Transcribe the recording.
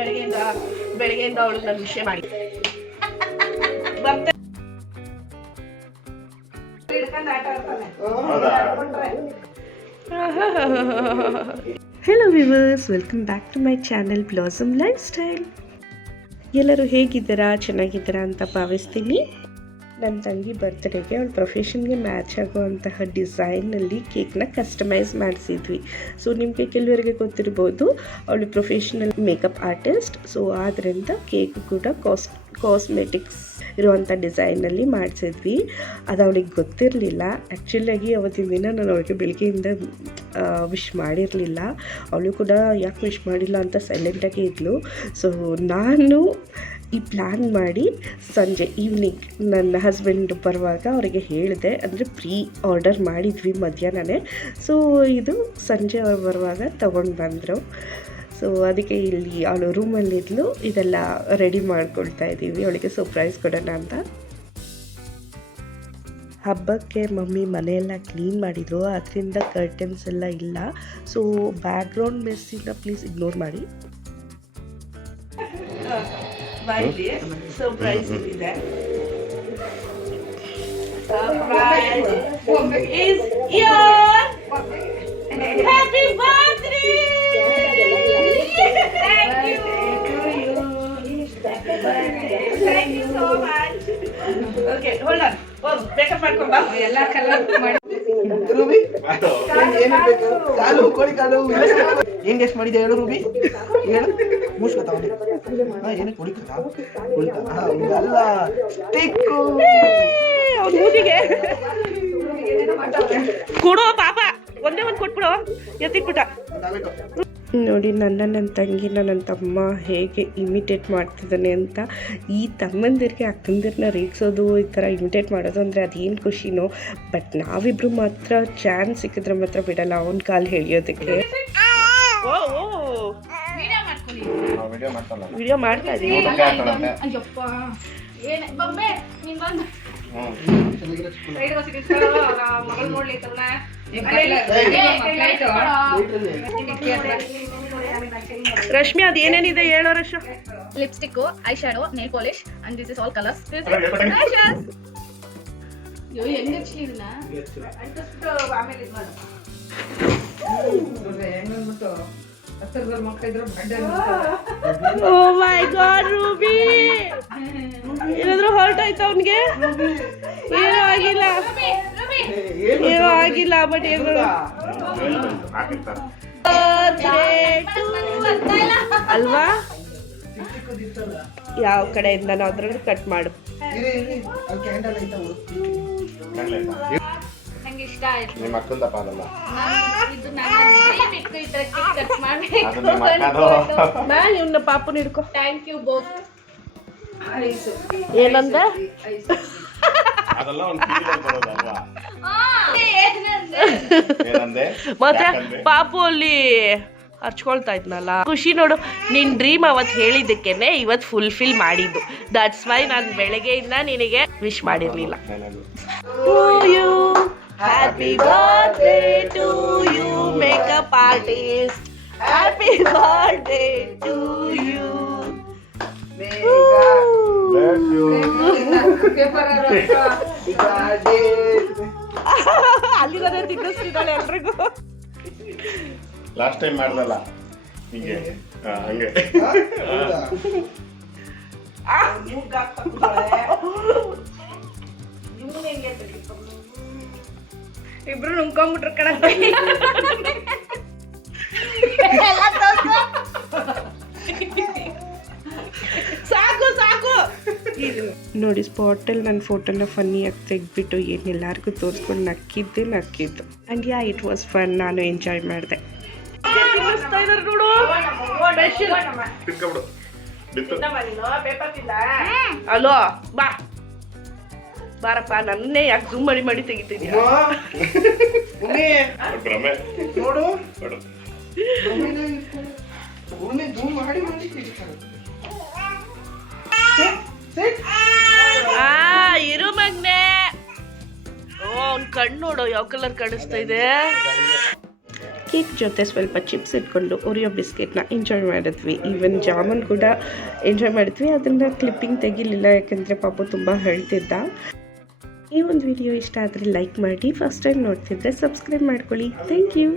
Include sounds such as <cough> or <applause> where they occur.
ಬೆಳಗ್ಗೆಯಿಂದ ಬೆಳಗ್ಗೆಯಿಂದ ಅವಳು ನನ್ನ ವಿಷಯ ಮಾಡಿ. ಬರ್ತೆ hello viewers welcome back to my channel blossom lifestyle ಎಲ್ಲರೂ ಹೇಗಿದ್ದೀರಾ? ಚೆನ್ನಾಗಿದ್ದೀರಾ ಅಂತ ಭಾವಿಸ್ತೀನಿ. ನನ್ನ ತಂಗಿ ಬರ್ತ್ಡೇಗೆ ಅವಳ ಪ್ರೊಫೆಷನ್ಗೆ ಮ್ಯಾಚ್ ಆಗುವಂತಹ ಡಿಸೈನಲ್ಲಿ ಕೇಕ್ನ ಕಸ್ಟಮೈಸ್ ಮಾಡಿಸಿದ್ವಿ. ಸೊ ನಿಮಗೆ ಕೆಲವರಿಗೆ ಗೊತ್ತಿರ್ಬೋದು, ಅವಳು ಪ್ರೊಫೆಷನಲ್ ಮೇಕಪ್ ಆರ್ಟಿಸ್ಟ್ ಸೊ ಆದ್ದರಿಂದ ಕೇಕ್ ಕೂಡ ಕಾಸ್ಟ್ ಕಾಸ್ಮೆಟಿಕ್ಸ್ ಇರುವಂಥ ಡಿಸೈನಲ್ಲಿ ಮಾಡಿಸಿದ್ವಿ. ಅದು ಅವಳಿಗೆ ಗೊತ್ತಿರಲಿಲ್ಲ. ಆ್ಯಕ್ಚುಲಾಗಿ ಅವತ್ತಿನ ದಿನ ನಾನು ಅವಳಿಗೆ ಬೆಳಗ್ಗೆಯಿಂದ ವಿಶ್ ಮಾಡಿರಲಿಲ್ಲ. ಅವಳು ಕೂಡ ಯಾಕೆ ವಿಶ್ ಮಾಡಿಲ್ಲ ಅಂತ ಸೈಲೆಂಟಾಗಿ ಇದ್ಲು. ಸೊ ನಾನು ಈ ಪ್ಲ್ಯಾನ್ ಮಾಡಿ ಸಂಜೆ ಈವ್ನಿಂಗ್ ನನ್ನ ಹಸ್ಬೆಂಡ್ ಬರುವಾಗ ಅವರಿಗೆ ಹೇಳಿದೆ, ಅಂದರೆ ಪ್ರೀ ಆರ್ಡರ್ ಮಾಡಿದ್ವಿ ಮಧ್ಯಾಹ್ನನೇ. ಸೊ ಇದು ಸಂಜೆ ಅವ್ರು ಬರುವಾಗ ತೊಗೊಂಡು ಬಂದರು. ಸೊ ಅದಕ್ಕೆ ಇಲ್ಲಿ ಅವಳು ರೂಮಲ್ಲಿದ್ಲು ಇದೆಲ್ಲ ರೆಡಿ ಮಾಡ್ಕೊಳ್ತಾ ಇದ್ದೀವಿ, ಅವಳಿಗೆ ಸರ್ಪ್ರೈಸ್ ಕೊಡೋಣ ಅಂತ. ಹಬ್ಬಕ್ಕೆ ಮಮ್ಮಿ ಮನೆಯೆಲ್ಲ ಕ್ಲೀನ್ ಮಾಡಿದ್ರು, ಅದರಿಂದ ಕರ್ಟನ್ಸ್ ಎಲ್ಲ ಇಲ್ಲ. ಸೊ ಬ್ಯಾಕ್ಗ್ರೌಂಡ್ ಮೆಸ್ಸಿನ ಪ್ಲೀಸ್ ಇಗ್ನೋರ್ ಮಾಡಿ. ಸರ್ಪ್ರೈಸ್ ಇದೆ surprise is your happy birthday ಎಲ್ಲ ಕಲರ್ ಮಾಡಿ ರೂಬಿ ಏನ್ ಬೇಕು ಕಾಲು ಕೋಳಿ ಕಾಲು ಏನ್ ಗೆಸ್ಟ್ ಮಾಡಿದೆ ಹೇಳು ರೂಬಿ ಹೇಳು ಮೂಸ್ಕೊ ತಗೊಂಡಿ ಹಾ ಅಲ್ಲ ಮೂಗಿಗೆ ಕೊಡು ಪಾಪ. ಒಂದೇ ಒಂದು ಕೊಟ್ಬಿಡು. ಎತ್ತಿಟ್ಬಿಟ್ಟ. ನೋಡಿ ನನ್ನ ನನ್ನ ತಂಗಿನ ನನ್ನ ತಮ್ಮ ಹೇಗೆ ಇಮಿಟೇಟ್ ಮಾಡ್ತಿದ್ದಾನೆ ಅಂತ ಈ ತಮ್ಮಂದಿರಿಗೆ ಅಕ್ಕಂದಿರನ್ನ ರೀಗ್ಸೋದು ಈ ಥರ ಇಮಿಟೇಟ್ ಮಾಡೋದು ಅಂದರೆ ಅದೇನು ಖುಷಿನೋ? ಬಟ್ ನಾವಿಬ್ರು ಮಾತ್ರ ಚಾನ್ಸ್ ಸಿಕ್ಕಿದ್ರೆ ಮಾತ್ರ ಬಿಡಲ್ಲ ಅವನ ಕಾಲು ಹೇಳಿಯೋದಕ್ಕೆ ವಿಡಿಯೋ ಮಾಡ್ತಾ ಇದೀವಿ ರಶ್ಮಿ ಅದು ಏನೇನಿದೆ ಹೇಳೋ rush lipstick eye shadow nail polish and this is all colours ಅದ್ರಲ್ಲಿ ಆಯ್ತಾ ಅವನಿಗೆ ಏನೂ ಆಗಿಲ್ಲ ಏನೂ ಆಗಿಲ್ಲ ಬಟ್. ಅಲ್ವಾ ಯಾವ ಕಡೆಯಿಂದ ಅದ್ರಲ್ಲಿ ಕಟ್ ಮಾಡು ಇರಿ ಇರಿ ಅಲ್ಲಿ ಕ್ಯಾಂಡಲ್ ಐತಾ ಹುಡುಕ್ತೀನಿ. ಕಡ್ಲೆ ಆಯ್ತಾ? ನಂಗೆ ಇಷ್ಟ ಆಯ್ತು ನಿಮ್ಮ ಅಕ್ಕದು. ಇವನ್ನ ಪಾಪನ ಹಿಡ್ಕೊ ಥ್ಯಾಂಕ್ ಯು ಬೋತ್ ಏನಂದೆ? ಮತ್ತೆ? ಪಾಪು ಅಲ್ಲಿ ಹಚ್ಕೊಳ್ತಾ ಇದ್ನಲ್ಲ. ಖುಷಿ ನೋಡು ನಿನ್ ಡ್ರೀಮ್ ಅವತ್ತು ಹೇಳಿದ್ದಕ್ಕೇನೆ ಇವತ್ತು ಫುಲ್ಫಿಲ್ ಮಾಡಿದ್ದು. ದಟ್ಸ್ ವೈ ನಾನು ಬೆಳಗ್ಗೆಯಿಂದ ನಿನಗೆ wish ಮಾಡಿರ್ಲಿಲ್ಲ. Happy birthday to you makeup artist happy birthday to <laughs> ಅಲ್ಲಿರೋದೇ ತಿನ್ನಿಸ್ತಿದ್ದಾಳೆ ಎಲ್ರಿಗೂ. ಲಾಸ್ಟ್ ಟೈಮ್ ಮಾಡ್ದಲ್ಲ. ಹಿಂಗೆ. ಹಂಗೆ? ಇಬ್ರು ನುಂಕೊಂಬಿಟ್ರು ಕಣ <laughs> ನೋಡಿ ಸ್ಪಾಟಲ್ಲಿ ನನ್ನ ಫೋಟೋನ ಫನ್ನಿಯಾಗಿ ತೆಗೆದ್ಬಿಟ್ಟು ಏನು ಎಲ್ಲರಿಗೂ ತೋರಿಸ್ಕೊಂಡು ನಕ್ಕಿದ್ದೆ ನಕ್ಕಿದ್ದು. And yeah it was fun ನಾನು ಎಂಜಾಯ್ ಮಾಡಿದೆ. ನೋಡು ತಿರ್ಕೊಬಿಡು ಬಿತ್ತು ಅಲೋ ಬಾ. ಬಾರಪ್ಪ ನನ್ನೇ ಯಾಕೆ ಜೂಮ್ ಮಾಡಿ ಮಾಡಿ ತೆಗಿತಾರೆ. ಮಗ್ನೆ. ಓ, ಅವ್ನ್ ಕಣ್ಣು ನೋಡು, ಯಾವ ಕಲರ್ ಕಾಣಿಸ್ತಾ ಇದೆ? ಕೇಕ್ ಜೊತೆ ಸ್ವಲ್ಪ ಚಿಪ್ಸ್ ಇಟ್ಕೊಂಡು ಒರಿಯೋ ಬಿಸ್ಕೆಟ್ನ ಎಂಜಾಯ್ ಮಾಡಿದ್ವಿ. ಈವನ್ ಜಾಮೂನ್ ಕೂಡ ಎಂಜಾಯ್ ಮಾಡಿದ್ವಿ. ಅದನ್ನು ಕ್ಲಿಪ್ಪಿಂಗ್ ತೆಗಿಲಿಲ್ಲ, ಯಾಕೆಂದರೆ ಪಾಪು ತುಂಬ ಹೇಳ್ತಿದ್ದ ಈ ಒಂದು ವಿಡಿಯೋ ಇಷ್ಟ ಆದರೆ ಲೈಕ್ ಮಾಡಿ ಫಸ್ಟ್ ಟೈಮ್ ನೋಡ್ತಿದ್ರೆ ಸಬ್ಸ್ಕ್ರೈಬ್ ಮಾಡ್ಕೊಳ್ಳಿ. Thank you